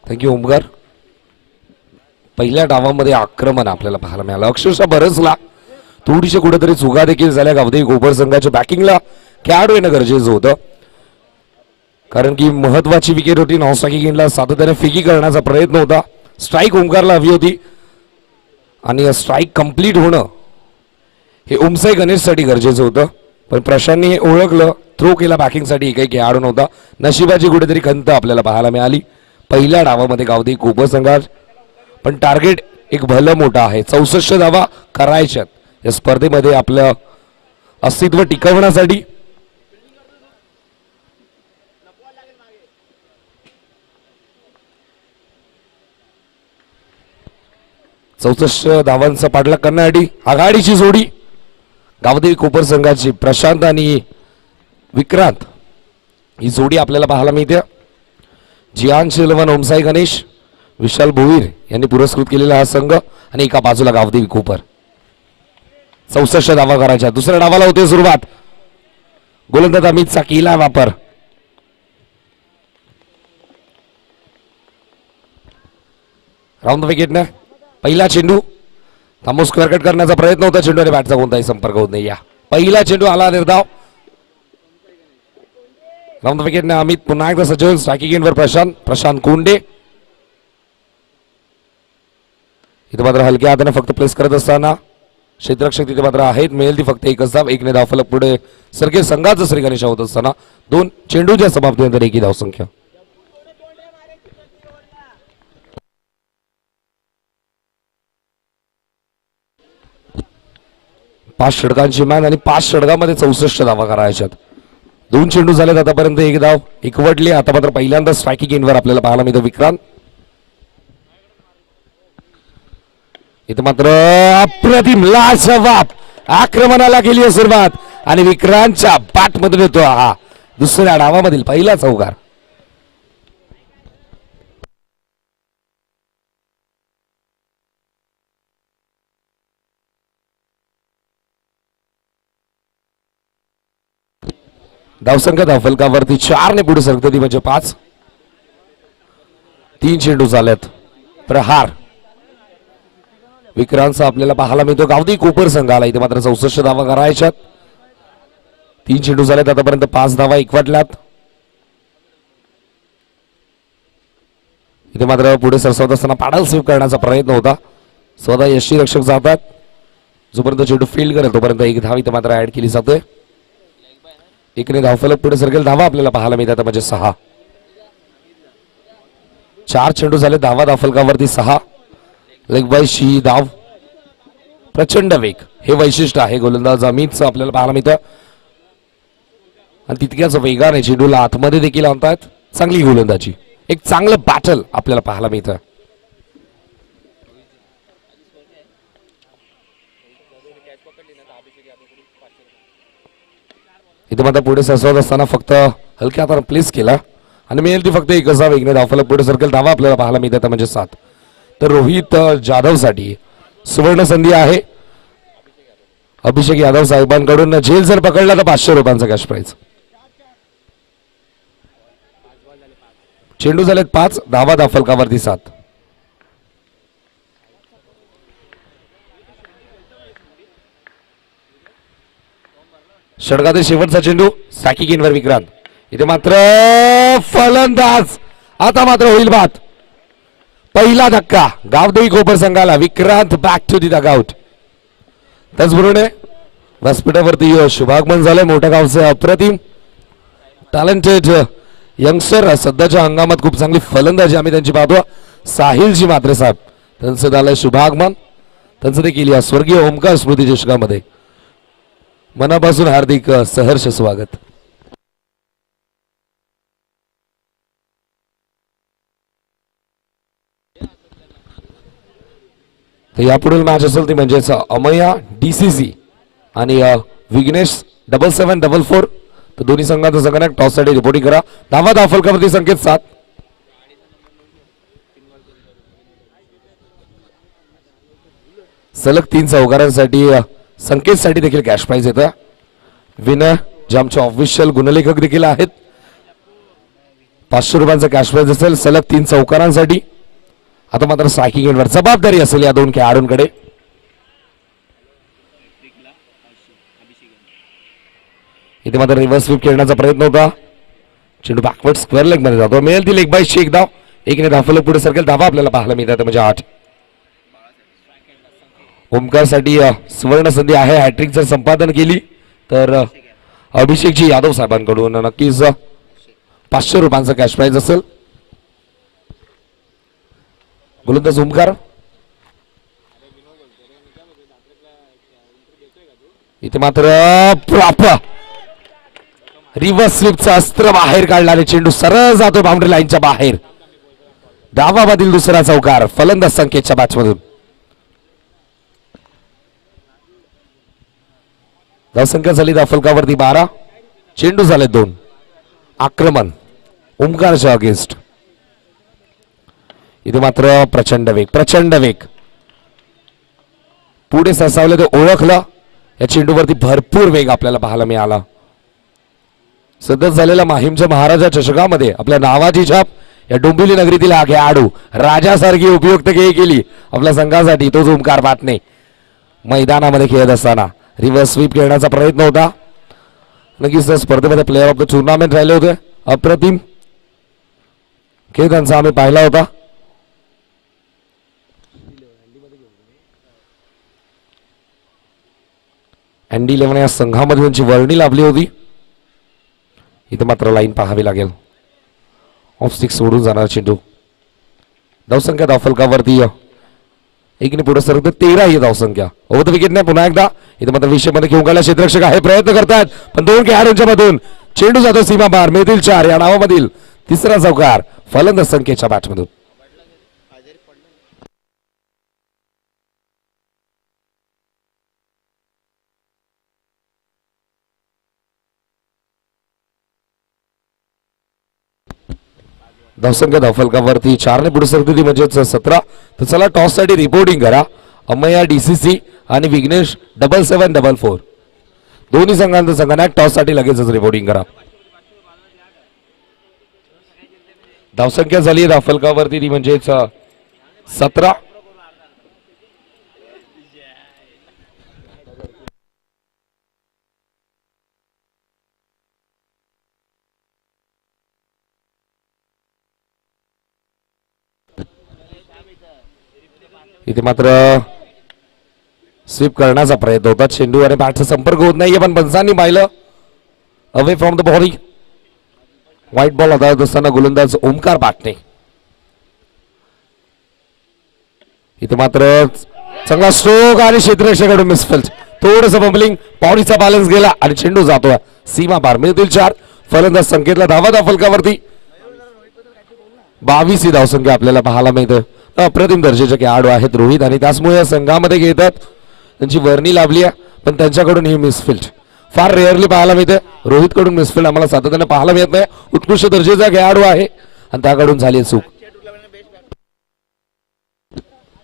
थँक्यू ओमकार. पहिल्या डावामध्ये आक्रमण आपल्याला पाहायला मिळालं. अक्षरशः बरसला थोडीशी कुठेतरी चुका देखील झाल्या. गावदेवी गोबर संघाच्या बॅकिंगला खेळाडू येणं गरजेचं होतं कारण की महत्वाची विकेट होती. नॉनस्ट्रायकिंग गेंडला सातत्याने फेकी करण्याचा प्रयत्न होता. स्ट्राईक ओमकारला हवी होती आणि स्ट्राईक कंप्लीट होणं हे ओमसाई गणेशसाठी गरजेचं होतं. पण प्रशांतने हे ओळखलं. थ्रो केला बॅकिंगसाठी. एकही खेळाडू नव्हता. नशिबाची कुठेतरी खंत आपल्याला पाहायला मिळाली पहिल्या डावामध्ये गावदेवी गोबर संघात. पण टार्गेट एक भलं मोठं आहे. 64 धावा करायच्यात या स्पर्धेमध्ये आपलं अस्तित्व टिकवण्यासाठी. धावांचा पाठलाग करण्यासाठी आघाडीची जोडी गावदेवी कोपर संघाची प्रशांत आणि विक्रांत ही जोडी आपल्याला पाहायला मिळते. जियांश 11 ओमसाई गणेश विशाल भोईर यांनी पुरस्कृत केलेला हा संघ आणि एका बाजूला गावदेवी कोपर. 64 धावा करायच्या. दुसऱ्या डावाला होते सुरुवात. गोलंदाज अमितचा केला वापर. राऊंड द विकेटने पहिला चेंडू थांबून स्क्वेअर कट करण्याचा प्रयत्न होता. चेंडू आणि बॅटचा कोणताही संपर्क होत नाही. या पहिला चेंडू आला निर्धाव. राऊंड द विकेटने अमित पुन्हा एकदा सज्ज. स्ट्रायकिंग एंडवर प्रशांत कोंडे. इथे मात्र हलक्या हाताने फक्त प्लेस करत असताना क्षेत्ररक्षक तिथे मात्र आहेत. मिळेल ती फक्त एकच धाव. एकने धाव फलक पुढे सरके संघाचं श्री गणेश होत असताना 2 चेंडूच्या समाप्तीनंतर एकी धाव संख्या. पाच षटकांची मॅन आणि 5 षटकामध्ये 64 धावा करायच्यात. 2 चेंडू झालेत आतापर्यंत. एक धाव एकवटली. आता मात्र पहिल्यांदा स्ट्रायकिंग एंडवर आपल्याला पाहायला मिळतो विक्रांत. इथे मात्र अप्रतिम लाजवाब आक्रमणाला केली आहे सुरुवात आणि विक्रांतच्या बॅट मधून येतो हा दुसऱ्या डावामधील पहिला चौकार. धावसंख्या धावफलकावरती 4 ने पुढे सरकते ती म्हणजे 5. 3 चेंडू झालेत. प्रहार विक्रांतचा आपल्याला पाहायला मिळतो गावदेवी कोपर संघाला. इथे मात्र 64 धावा करायच्यात. 3 चेंडू झालेत आतापर्यंत. 5 धावा एकवटल्यात. इथे मात्र पुढे सरसावत असताना पॅडल स्वीप करण्याचा प्रयत्न होता. स्वतः यष्टी रक्षक जातात. जोपर्यंत चेंडू फील्ड करेल तोपर्यंत एक धाव इथे मात्र ऍड केली जाते. एकने धावफलक पुढे सरकेल. धावा आपल्याला पाहायला मिळतात म्हणजे 6. 4 चेंडू झाले. धावा धावफलकावरती 6. लेग बायची धाव. प्रचंड वेग हे वैशिष्ट्य आहे गोलंदाज अमितचं आपल्याला पाहायला मिळतं आणि तितक्याच वेगाने चेंडूला आतमध्ये देखील आणतात. चांगली गोलंदाजी. एक चांगलं बॅटल आपल्याला पाहायला मिळतं. इथे मात्र पुढे सरसवत असताना फक्त हलक्या हाताने प्लेस केला आणि मिळेल ती फक्त एकच धाव. एकने धावफलक पुढे सरकेल. धावा आपल्याला पाहायला मिळतात म्हणजे 7. तर रोहित जाधव साठी सुवर्ण संधी आहे. अभिषेक यादव साहेबांकडून झेल जर पकडला तर 500 रुपयांचा कॅश प्राइज. चेंडू झालेत 5, धावा फलकावरती 7. षटकातील शेवटचा चेंडू साकी गेनवर विक्रांत. इथे मात्र फलंदाज, आता मात्र होईल बाद. पहिला धक्का गावदेवी कोपर संघाला. Vikrant back to the dugout. त्याचबरोबर व्यासपीठावरती शुभागमन झालंय मोठ्या गावचे अप्रतिम टॅलेंटेड यंगस्टर. सध्याच्या हंगामात खूप चांगली फलंदाजी आम्ही त्यांची पाहतो. साहिलजी मात्रे साहेब त्यांचं झालंय शुभागमन. त्यांचं देखील या स्वर्गीय ओमकार स्मृती चषकामध्ये मनापासून हार्दिक सहर्ष स्वागत. तर यापुढील मॅच असेल ती म्हणजेच अमया DCC आणि विघ्नेश 7744. तर दोन्ही संघांचा संघटक टॉस साठी रिपोर्टिंग करा. धावा फलकावरती संकेत 7. सलग 3 चौकारांसाठी संकेतसाठी देखील कॅश प्राइज येतं. विनर जे आमचे ऑफिशियल गुणलेखक देखील आहेत. 500 रुपयांचा कॅश प्राइज असेल सलग 3 चौकारांसाठी. आता मात्र स्ट्रायकिंग एंडवर जबाबदारी असेल या दोन खेळाडूंकडे. इथे मात्र रिव्हर्स स्वीप खेळण्याचा प्रयत्न होता. चेंडू बॅकवर्ड स्क्वेअर लेग मध्ये जातो. मिळेल ती लेग बायची एक धाव. 1 धाव फलक पुढे सरकेल. धावा आपल्याला पाहायला मिळतात म्हणजे 8. ओमकारसाठी सुवर्ण संधी आहे. हॅट्रिक जर संपादन केली तर अभिषेकजी यादव साहेबांकडून नक्कीच 500 रुपयांचा कॅश प्राइज असेल. गोलंदाज ओमकार. इथे मात्र प्रॉपर रिव्हर्स स्वीपचा अस्त्र बाहेर काढणारे चेंडू सरळ जातो बाउंड्री लाईनच्या बाहेर. धावाबादील दुसरा चौकार फलंदाज संकेतच्या बॅचमधून. धावसंख्या झाली फलकावरती 12. चेंडू झाले 2. आक्रमण ओमकारच्या अगेन्स्ट. इथे मात्र प्रचंड वेग पुढे सरसावले ते ओळखलं. या चेंडूवरती भरपूर वेग आपल्याला पाहायला मिळाला. सतत झालेल्या माहीमच्या महाराजा चषकामध्ये आपल्या नावाची छाप या डोंबिवली नगरीतील हा खेळाडू राजासारखी उपयुक्त खेळ केली आपल्या संघासाठी. तोच ओमकार बाटणे मैदानामध्ये खेळत असताना रिव्हर्स स्वीप खेळण्याचा प्रयत्न होता. नक्कीच त्या स्पर्धेमध्ये प्लेअर ऑफ द टुर्नामेंट राहिले होते. अप्रतिम खेळ त्यांचा आम्ही पाहिला होता. अँडी 11 या संघामध्ये त्यांची वर्णी लाभली होती. इथे मात्र लाईन पाहावी लागेल. ऑफ स्टिक सोडून जाणार चेंडू. धावसंख्या धावफलकावरती 1 पुढे सरकते. 13 ही धावसंख्या. ओव्हर द विकेट नाही पुन्हा एकदा. इथे मात्र विषयमध्ये घेऊन गेला क्षेत्ररक्षक आहे. प्रयत्न करतात पण 2 खेळाडूंच्या मधून चेंडू जातो सीमा बाहेर. मिळतील 4. या नावामधील तिसरा चौकार फलंदाज संकेतच्या बॅटमधून. धावसंख्या धावफलकावरती 4 पुढे सरकते ती म्हणजेच 17. तर चला टॉस साठी रिपोर्टिंग करा. अमया DCC आणि विघ्नेश 7744 दोन्ही संघांचा संघनायक टॉस साठी लगेचच रिपोर्टिंग करा. धावसंख्या झाली धावफलकावरती ती म्हणजेच 17. इथे मात्र स्वीप करण्याचा प्रयत्न होता. चेंडू आणि बॅटचा संपर्क होत नाहीये पण पंचांनी पाहिलं away from the body. White ball हाताळत असताना गोलंदाज ओमकार बाटणे. इथे मात्र चांगला स्ट्रोक आणि क्षेत्ररक्षकाकडून मिसफिल्ड. थोडस बंबलिंग. बॉडीचा बॅलन्स गेला आणि चेंडू जातोय सीमा पार. मिळतील 4. फलंदाज संकेतला धावा फलकावरती 22 ही धावसंख्या आपल्याला पाहायला मिळते. अप्रतिम दर्जाचे खेळाडू आहेत रोहित आणि त्याचमुळे या संघामध्ये घेतात. त्यांची वर्णी लाभली आहे पण त्यांच्याकडून ही मिसफिल्ड फार रेअरली पाहायला मिळते. रोहित कडून मिसफिल्ड आम्हाला सातत्याने पाहायला मिळत नाही. उत्कृष्ट दर्जाचा खेळाडू आहे आणि त्याकडून झाली चूक.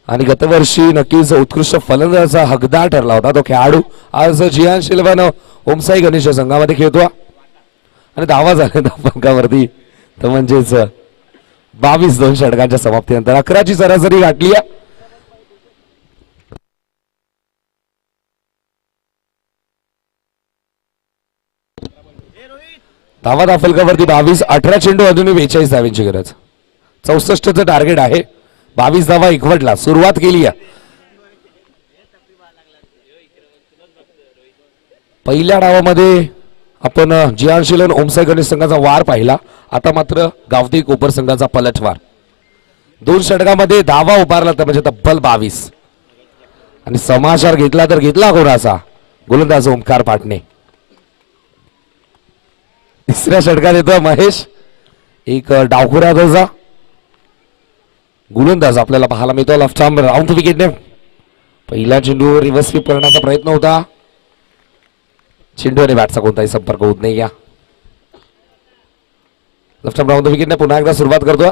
आणि गतवर्षी नक्कीच उत्कृष्ट फलंदाजाचा हकदार ठरला होता तो खेळाडू. आज जियान शिल्वन ओमसाई गणेश संघामध्ये खेळतो आणि धावा झाल्या फलकावरती. तर म्हणजेच 22 दोन षटकांच्या समाप्तीनंतर 11ची सरासरी गाठली आहे. धावा दाफलकावरती 22. 18 चेंडू अजूनही 42 धावांची गरज. 64चं टार्गेट आहे. 22 धावा एकवटला. सुरुवात केली आहे. पहिल्या डावामध्ये आपण जियानशिलन ओमसाई गणेश संघाचा वार पाहिला. आता मात्र गावठी कोपर संघाचा पलटवार. दोन षटकामध्ये धावा उभारला तर म्हणजे तब्बल 22. आणि समाचार घेतला तर घेतला कोणाचा? गोलंदाज ओमकार पाटणे. तिसऱ्या षटकात येतो महेश. एक डावखुरा धोजा गोलंदाज आपल्याला पाहायला मिळतो. लेफ्ट आर्म राऊंड विकेटने. पहिला चेंडू रिव्हर्स स्वीप करण्याचा प्रयत्न होता. चेंडू आणि बॅटचा कोणताही संपर्क होत नाही. या लेफ्ट आर्म राऊंड विकेटने पुन्हा एकदा सुरुवात करतोय.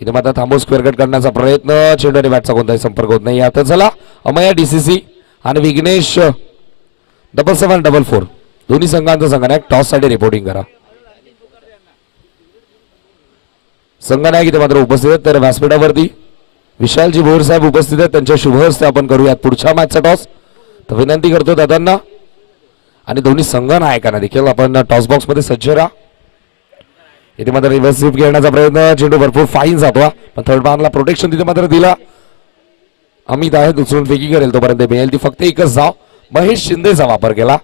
इथे मात्र थांबून स्क्वेअर कट करण्याचा प्रयत्न. चेंडू आणि बॅटचा कोणताही संपर्क होत नाही. आता चला अमया डीसीसी आणि विघ्नेश 7744 दोन्ही संघांचा संघनायक टॉस साठी रिपोर्टिंग करा. संघनायक इथे मात्र उपस्थित आहेत. तर व्यासपीठावरती विशालजी भोर साहेब उपस्थित आहेत. त्यांच्या शुभ हस्ते आपण करूयात पुढच्या मॅचचा टॉस. तर विनंती करतो दादांना आणि दोन्ही संघनायकांना देखील आपण टॉस बॉक्स मध्ये सज्ज राहा. इथे मात्र रिव्हर्स स्वीप घेण्याचा प्रयत्न. चेंडू भरपूर फाईन जातो. पण थर्ड बाउंडला प्रोटेक्शन तिथे मात्र दिला. अमित आहे दुसरून फेकी करेल तोपर्यंत मिळेल ती फक्त एकच धाव. महेश शिंदेचा वापर केला.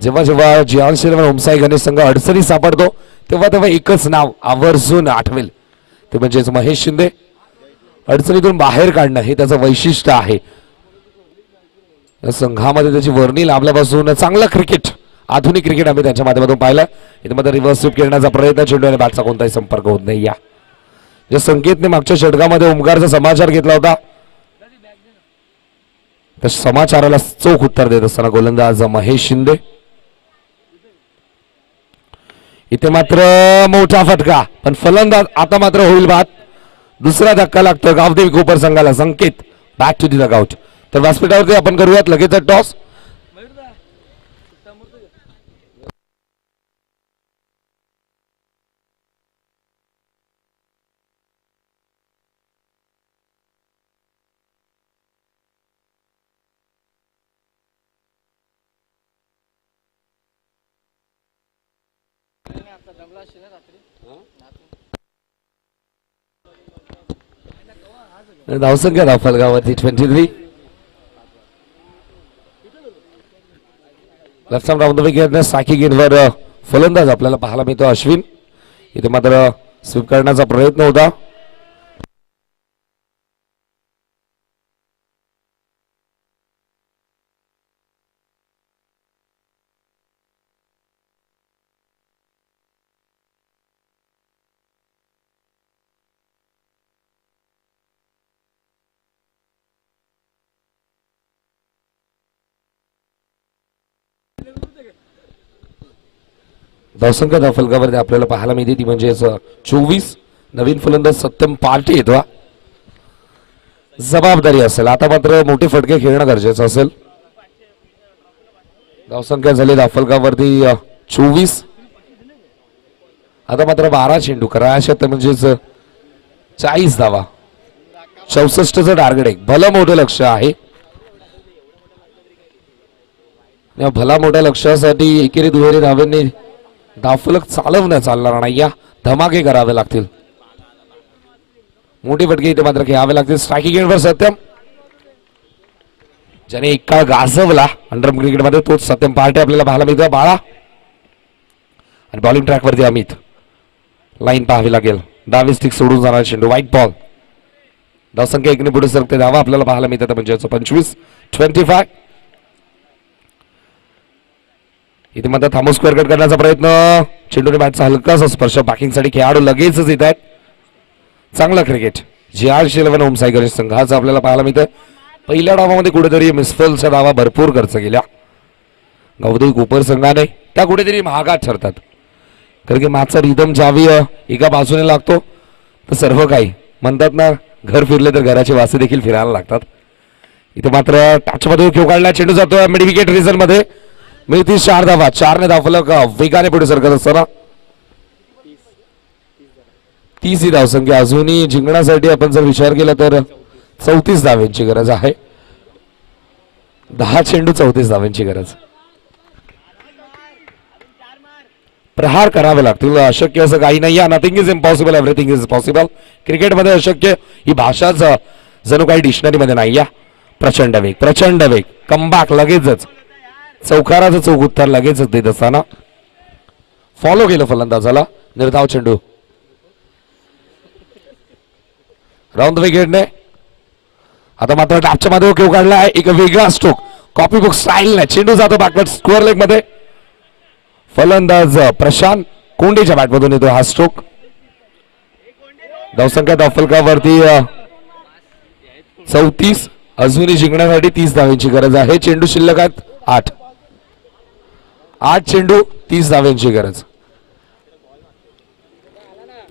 जेव्हा जेव्हा जियानशिलन ओमसाई गणेश संघ अडचणी सापडतो तेव्हा तेव्हा एकच नाव आवर्जून आठवेल ते म्हणजेच महेश शिंदे. अडचणीतून बाहेर काढणं हे त्याचं वैशिष्ट्य आहे. या संघामध्ये त्याची वर्णी लाभल्यापासून चांगलं क्रिकेट आधुनिक क्रिकेट आम्ही त्यांच्या माध्यमातून पाहिलं. इथे मध्ये रिव्हर्स स्वीप करण्याचा प्रयत्न. चेंडू आणि बॅटचा कोणताही संपर्क होत नाही. या जे संकेतने मागच्या षटकामध्ये ओमकारचा समाचार घेतला होता त्या समाचाराला चोख उत्तर देत असताना गोलंदाज महेश शिंदे. इथे मात्र मोठा फटका पण फलंदाज आता मात्र होईल बाद. दुसरा धक्का लागतो गावदेवी कोपर संघाला. संकेत बॅक टू दी डगआउट. तर व्यासपीठावरती आपण करूयात लगेच टॉस. धावसंख्या धावफलकावरती 23. लेफ्ट आर्म राऊंड विकेट साकी गेटवर फलंदाज आपल्याला पाहायला मिळतो अश्विन. इथे मात्र स्वीप करण्याचा प्रयत्न होता. धावसंख्या धावफलकावरती आपल्याला पाहायला मिळते ती म्हणजे 24. नवीन फलंदाज सत्यम पार्टी येतो. जबाबदारी असेल. आता मात्र मोठे फटके खेळणं गरजेचं असेल. धावसंख्या झाली धावफलकावरती 24. आता मात्र 12 चेंडू करा अशात म्हणजेच 40 धावा. 64चं टार्गेट आहे. भलं मोठं लक्ष आहे. या भला मोठ्या लक्ष्यासाठी एकेरी दुहेरी धावांनी धावफलक चालवणं चालणार नाही. या धमाके करावे लागतील. मोठे फटके इथे मात्र घ्यावे लागतील. स्ट्रायकिंग एंडवर सत्यम ज्याने एक काळ गाजवला अंडर क्रिकेटमध्ये तोच सत्यम पार्टी आपल्याला पाहायला मिळतो. बाळा आणि बॉलिंग ट्रॅकवरती अमित. लाईन पाहावी लागेल. डावी स्टिक सोडून जाणार चेंडू. White ball. धावसंख्या एकने पुढे सरकते. धावा आपल्याला पाहायला मिळतात म्हणजे 25. 25. इथे मात्र थांबून स्क्वेअर कट करण्याचा प्रयत्न. चेंडूने बॅटचा हलकासा स्पर्श. बॅकिंगसाठी खेळाडू लगेचच येत आहेत. चांगला क्रिकेट जियानशिलन ओमसाई गणेश संघाचा आपल्याला पाहायला मिळतं. पहिल्या डावामध्ये कुठेतरी मिसफलच्या धावा भरपूर खर्च केल्या गावदेवी कोपर संघाने. त्या कुठेतरी महागात ठरतात कारण की मॅचचा रिदम ज्यावी एका बाजूने लागतो तर सर्व काही म्हणतात ना घर फिरले तर घराचे वासे देखील फिरायला लागतात. इथे मात्र टचमध्ये खेळ काढला. चेंडू जातो मिड विकेट रिझन मध्ये. मिळतील 4 धावा. 4 ने धावफलक वेगाने पुढे सरकत असताना 30 ही धावसंख्या अजूनही जिंकण्यासाठी आपण जर विचार केला तर 34 धाव्यांची गरज आहे. 10 चेंडू 34 धाव्यांची गरज. प्रहार करावे लागतील. अशक्य असं काही नाही. Nothing is impossible, everything is possible. क्रिकेटमध्ये अशक्य ही भाषाच जणू काही डिक्शनरीमध्ये नाही. या प्रचंड वेग, प्रचंड वेग, कमबॅक लगेचच, चौकाराचं चौक उत्तर लगेचच देत असताना फॉलो केलं फलंदाजाला. निर्धाव चेंडू राऊंड द विकेटने. आता मात्र टॅपच्या मध्ये खेळ काढला आहे. एक वेगळा स्ट्रोक कॉपी बुक स्टाईलने चेंडू जातो बॅकवर्ड स्क्वेअर लेग मध्ये. फलंदाज प्रशांत कोंडेच्या बॅटमधून येतो हा स्ट्रोक. धावसंख्या धावफलकावरती 34. अजूनही जिंकण्यासाठी 30 धाव्यांची गरज आहे. चेंडू शिल्लक आहेत 8. 8 चेंडू 30 धाव्यांची गरज.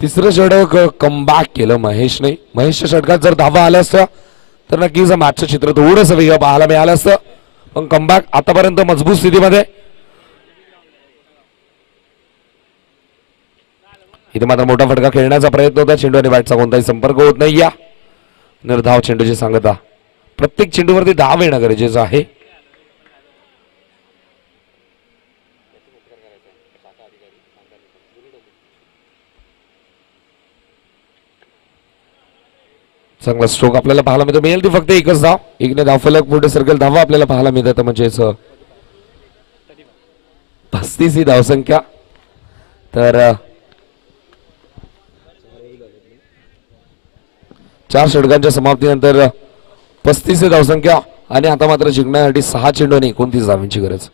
तिसरं षटक कमबॅक केलं महेशने. महेशच्या षटकात जर धावा आल्या असत्या तर नक्कीच मॅचचं चित्र थोडंसं वेगळं पाहायला मिळालं असतं. पण कमबॅक आतापर्यंत मजबूत स्थितीमध्ये. इथे मात्र मोठा फटका खेळण्याचा प्रयत्न होता. चेंडू आणि बॅटचा कोणताही संपर्क होत नाही. या निर्धाव चेंडूची सांगता. प्रत्येक चेंडूवरती धाव येणं गरजेचं आहे. चांगला स्ट्रोक आपल्याला पाहायला मिळतो. मिळेल ती फक्त एकच धाव. एकने धावफलक पुढे सर्कल धावा आपल्याला पाहायला मिळतात. म्हणजेच 35 ही धावसंख्या. तर 4 षटकांच्या समाप्तीनंतर 35 ही धावसंख्या. आणि आता मात्र जिंकण्यासाठी 6 चेंडू आणि 29 धावांची गरज.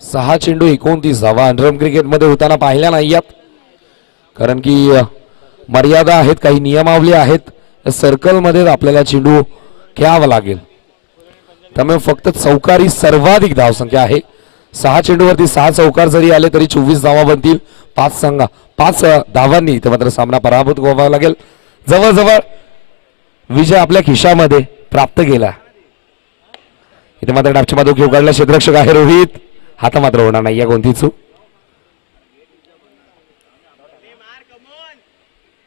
6 चेंडू 29 धावा अंडरम क्रिकेटमध्ये होताना पाहिल्या नाही यात. कारण की मर्यादा आहेत, काही नियमावली आहेत. सर्कलमध्ये आपल्याला चेंडू खेळावा लागेल. त्यामुळे फक्त चौकारी सर्वाधिक धावसंख्या आहे. 6 चेंडूवरती 6 चौकार जरी आले तरी 24 धावा बनतील. 5 धावांनी इथे मात्र सामना पराभूत व्हावा लागेल. जवळजवळ विजय आपल्या खिशामध्ये प्राप्त केला. इथे मात्र डापच्या माधव घेऊ काढला. क्षेत्ररक्षक आहे रोहित. हाता मात्र होणार नाही या कोणती चूक.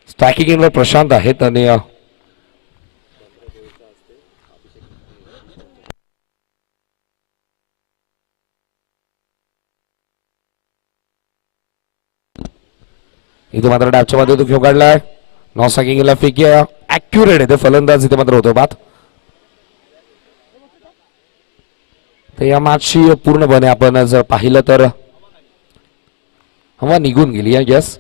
स्ट्रायकिंग इनवर प्रशांत आहेत. आणि इथे मात्र डापच्या मध्ये तो खेळ काढलाय. नॉ स्ट्रायकिंगला फेकी ऍक्युरेट आहे. फलंदाज इथे मात्र होतो बाद. तर या मॅचची पूर्णपणे आपण जर पाहिलं तर हवा निघून गेली आहे. यस,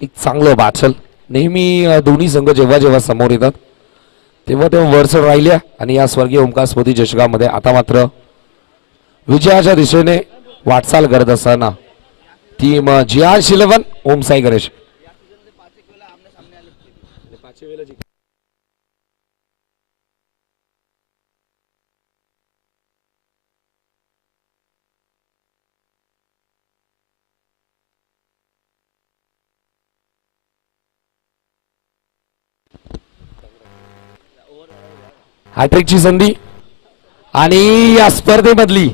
एक चांगलं बाचल. नेहमी दोन्ही संघ जेव्हा जेव्हा समोर येतात तेव्हा तेव्हा वरचढ राहिल्या. आणि या स्वर्गीय ओमकार स्मृती चषकामध्ये आता मात्र विजयाच्या दिशेने वाटचाल करत असताना टीम GR11 ओम साई गणेश. हॅट्रिकची संधी आणि या स्पर्धेमधली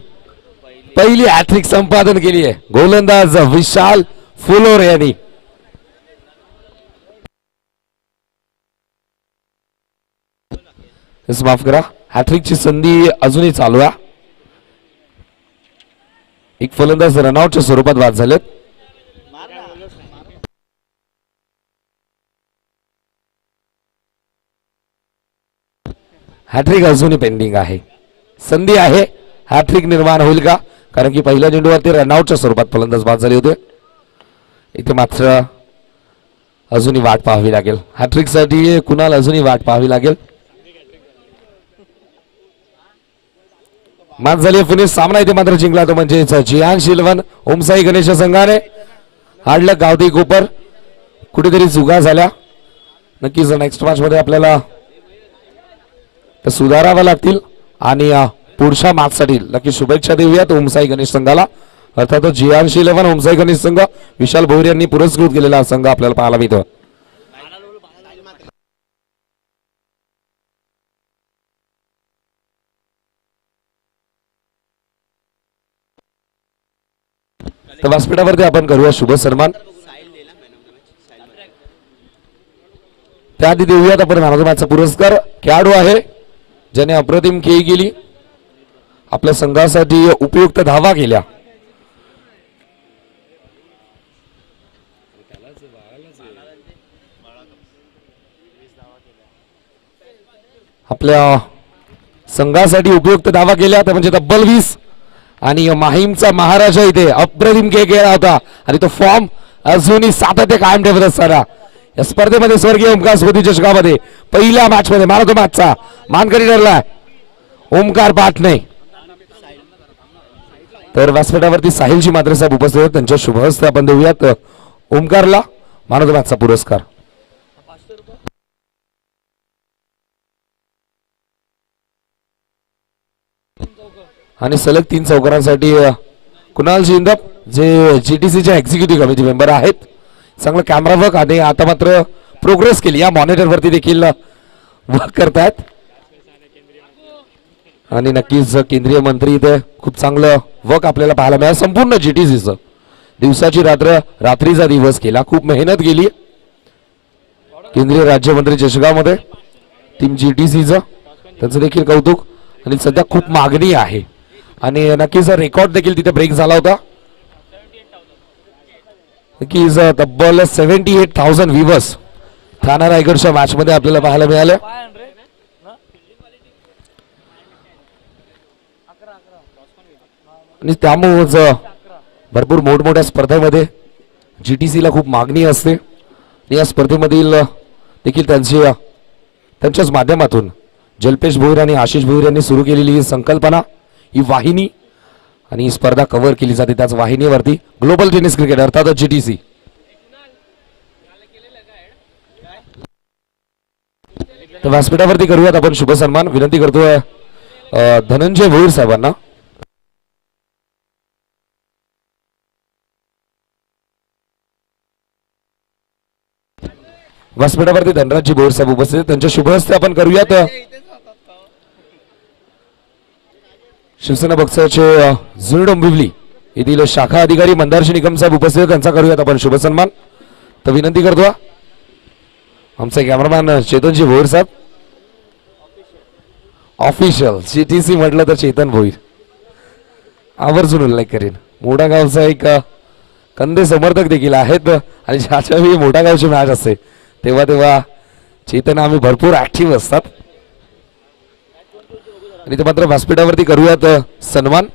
पहिली हॅट्रिक संपादन केली आहे गोलंदाज विशाल फुलोरे यांनी. माफ करा, हॅट्रिकची संधी अजूनही चालू आहे. एक फलंदाज रनआउटच्या स्वरूपात बाद झालेत. हॅट्रिक अजूनही पेंडिंग आहे. संधी आहे. हॅट्रिक निर्माण होईल का? कारण की पहिल्या चेंडूवरती रनआउटच्या स्वरूपात फलंदाज बाद झाले होते. इथे मात्र अजूनही वाट पाहावी लागेल. हॅट्रिक साठी कुणाला अजूनही वाट पाहावी लागेल. मॅच झाली पुणे सामना इथे मात्र जिंकला तो म्हणजे GR11 ओमसाई गणेश संघाने. हाडलं गावठी कोपर. कुठेतरी चुका झाल्या. नक्कीच नेक्स्ट मॅच मध्ये आपल्याला सुधाराव्या लागतील. आणि पुढच्या मॅच साठी नक्की शुभेच्छा देऊयात ओमसाई गणेश संघाला. अर्थात GR11 ओमसाई गणेश संघ विशाल भोईर यांनी पुरस्कृत केलेला संघ आपल्याला पाहायला मिळतो. तर व्यासपीठावरती आपण करूया शुभ सन्मान. त्याआधी देऊयात आपण मॅन ऑफ द मॅचचा पुरस्कार. खेळाडू आहे ज्याने अप्रतिम खेळी केली, आपल्या संघासाठी उपयुक्त धावा केल्या. आपल्या संघासाठी उपयुक्त धावा केल्या त्या म्हणजे तब्बल 20. आणि माहीमचा महाराजा इथे अप्रतिम खेळ केला होता आणि तो फॉर्म अजूनही सातत्य कायम ठेवत असताना या स्पर्धेमध्ये स्वर्गीय ओमकार स्मृती चषकामध्ये पहिल्या मॅच मध्ये मॅन ऑफ द मॅचचा मानकरी ठरलाय ओमकार पाटणे. तर व्यासपीठावरती साहिलजी मात्रे साहेब उपस्थित आहेत, त्यांच्या शुभ हस्ते आपण देऊयात ओमकारला मॅन ऑफ द मॅचचा पुरस्कार. आणि सलग 3 चौकारांसाठी कुणाल जिंदप जे जीटीसीच्या एक्झिक्युटिव्ह कमिटी मेंबर आहेत, चांगलं कॅमेरा वर्क आणि आता मात्र प्रोग्रेस केली या मॉनिटर वरती देखील वर्क करतायत. आणि नक्कीच केंद्रीय मंत्री इथे खूप चांगलं वर्क आपल्याला पाहायला मिळालं. संपूर्ण जीटीसीचं दिवसाची रात्र रात्रीचा दिवस केला, खूप मेहनत केली केंद्रीय राज्यमंत्री चषकामध्ये टीम जीटीसीचं, त्यांचं देखील कौतुक. आणि सध्या खूप मागणी आहे आणि नक्कीच रेकॉर्ड देखील तिथे ब्रेक झाला होता. नक्कीच तब्बल 78,000 व्ह्यूअर्स ठाणा रायगडच्या मॅच मध्ये आपल्याला पाहायला मिळाले. आणि त्यामुळेच भरपूर मोठमोठ्या स्पर्धेमध्ये जीटीसीला खूप मागणी असते. आणि या स्पर्धेमधील देखील त्यांच्याच माध्यमातून जल्पेश भोईर आणि आशिष भोईर यांनी सुरू केलेली ही संकल्पना, ही वाहिनी आणि ही स्पर्धा कव्हर केली जाते त्याच वाहिनीवरती ग्लोबल टेनिस क्रिकेट अर्थातच जीटीसी. तर व्यासपीठावरती करूयात आपण शुभ सन्मान. विनंती करतोय धनंजय भोईर साहेबांना. व्यासपीठावरती धनराजजी भोईर साहेब उपस्थित आहेत, त्यांच्या शुभ हस्ते आपण करूयात शिवसेना पक्षाचे जुनी डोंबिवली येथील शाखा अधिकारी मंदारशी निकम साहेब उपस्थित आहेत, त्यांचा करूयात आपण शुभ सन्मान. तर विनंती करतो आमचे कॅमेरामॅन चेतनजी भोईर साहेब. ऑफिशियल जीटीसी म्हटलं तर चेतन भोईर आवर्जून उल्लेख करेन. मोठा गावचा एक कंदे समर्थक देखील आहेत आणि ज्याच्या वेळी मोठा गावची मॅच असते तेव्हा तेव्हा चेतन आम्ही भरपूर ऍक्टिव्ह असतात. आणि ते मात्र व्यासपीठावरती करूयात सन्मान.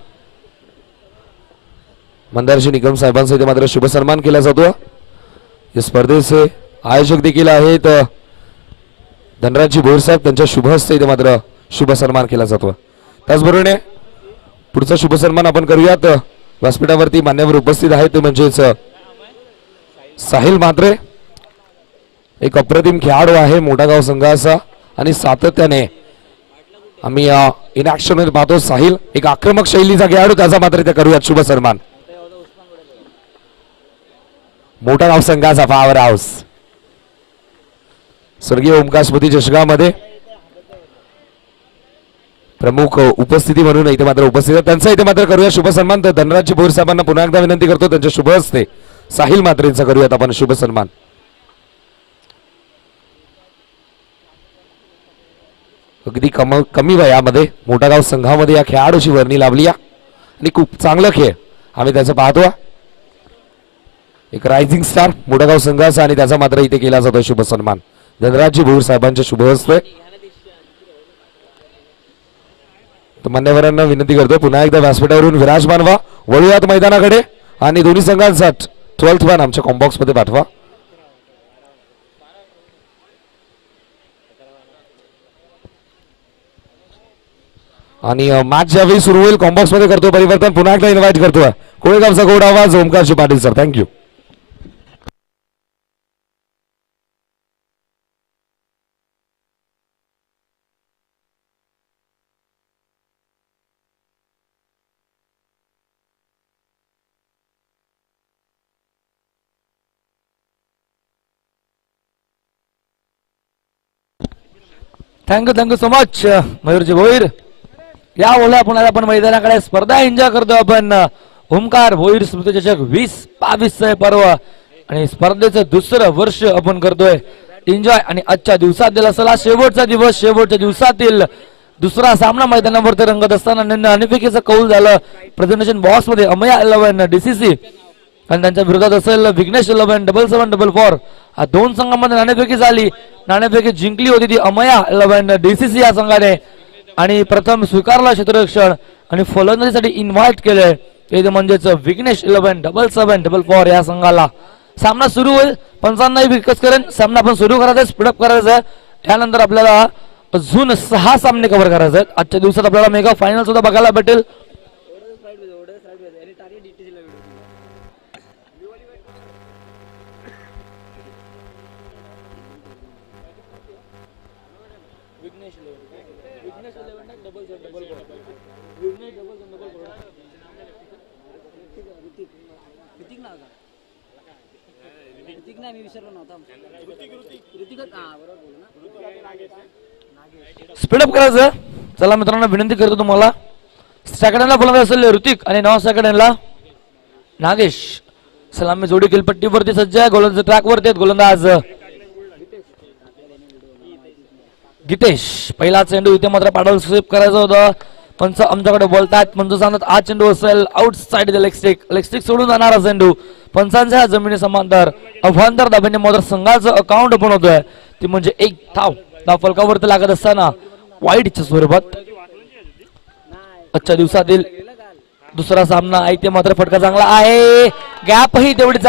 मंदारशी निकम साहेबांचा इथे मात्र शुभ सन्मान केला जातो. या स्पर्धेचे आयोजक देखील आहेत धनराजजी भोईर साहेब, त्यांच्या शुभ हस्ते इथे मात्र शुभ सन्मान केला जातो. त्याचबरोबर पुढचा शुभ सन्मान आपण करूयात. व्यासपीठावरती मान्यवर उपस्थित आहेत ते म्हणजेच साहिल मात्रे, एक अप्रतिम खेळाडू आहे मोठा गाव संघाचा आणि सातत्याने आम्ही इन ऍक्शन मध्ये पाहतो. साहिल एक आक्रमक शैलीचा खेळाडू, त्याचा मात्र इथे करूयात शुभ सन्मान. मोठा गाव संघाचा पॉवर हाऊस स्वर्गीय ओमकार स्मृती चषकामध्ये प्रमुख उपस्थिती म्हणून इथे मात्र उपस्थित आहे, त्यांचा इथे मात्र करूया शुभ सन्मान. तर धनराजजी भोईर साहेबांना पुन्हा एकदा विनंती करतो त्यांच्या शुभ हस्ते साहिल मात्रेंचा करूयात आपण शुभ सन्मान. अगदी कमी वयामध्ये मोठा गाव संघामध्ये या खेळाडूची वर्णी लाभली आणि खूप चांगला खेळ आम्ही त्याचं पाहतो. एक रायझिंग स्टार मोठा गाव संघाचा आणि त्याचा मात्र इथे केला जातो शुभ सन्मान धनराजजी भोईर साहेबांच्या शुभ हस्ते. तर मान्यवरांना विनंती करतो पुन्हा एकदा व्यासपीठावरून विराजमान व्हा, वळूयात मैदानाकडे आणि दोन्ही संघांचा 12th मॅन आमच्या कॉम्बॉक्स मध्ये पाठवा. आणि मॅच ज्यावेळी सुरू होईल कॉम्बॉक्स मध्ये करतो परिवर्तन, पुन्हा एकदा इन्व्हाइट करतोय कोळेगावचा गोड आवाज Omkarji Patil sir. Thank you. Thank you so much Mayurji Bhoir. या बोला पुन्हा आपण मैदानाकडे स्पर्धा एन्जॉय करतो आपण ओमकार भोईर स्मृती चषक 2022 पर्व आणि स्पर्धेचं दुसरं वर्ष आपण करतोय एन्जॉय. आणि आजच्या दिवसातील असला शेवटचा दिवस, शेवटच्या दिवसातील दुसरा सामना मैदानावरती रंगत असताना नाणेफेकीचं कौल झालं प्रेझेंटेशन बॉक्स मध्ये अमया 11 DCC आणि त्यांच्या विरोधात असेल विघ्नेश 11 7744. हा दोन संघांमध्ये नाणेफेकी झाली. नाणेफेकी जिंकली होती ती अमया 11 DCC या संघाने आणि प्रथम स्वीकारला क्षेत्ररक्षण आणि फलंदाजीसाठी इन्व्हाइट केलंय ते म्हणजेच विघ्नेश 11 7744 या संघाला. सामना सुरू होईल. पंचांनाही विकस करेन. सामना आपण सुरू करायचा, स्पीडअप करायचा. त्यानंतर आपल्याला अजून 6 सामने कव्हर करायचे आहेत. आजच्या दिवसात आपल्याला मेगा फायनल सुद्धा बघायला भेटेल. स्पीडअप करायचं. चला मित्रांनो, विनंती करतो तुम्हाला. सेकंडला फलंदाज असेल ऋतिक आणि 9 सेकंडला नागेश. सलामी जोडी किलपट्टीवरती सज्ज आहे. गोलंदाज ट्रॅक वरती आहेत. गोलंदाज गीतेश. पहिला चेंडू इथे मात्र पॅडल स्वीप करायचा होता. पंच आमच्याकडे बोलतात. पंच सांगतात आज चेंडू असेल आउटसाइड लेग स्टिक सोडून जाणारा चेंडू पंचांच्या जमिनी समांतर अभांतर दाब्याने मात्र संघाचं अकाउंट पण होतोय ती म्हणजे 1 धाव. धाव फलकावरती लागत असताना वाईटच्या स्वरूपात आजच्या दिवसातील दुसरा सामना आहे ते मात्र फटका चांगला आहे. गॅपही तेवढी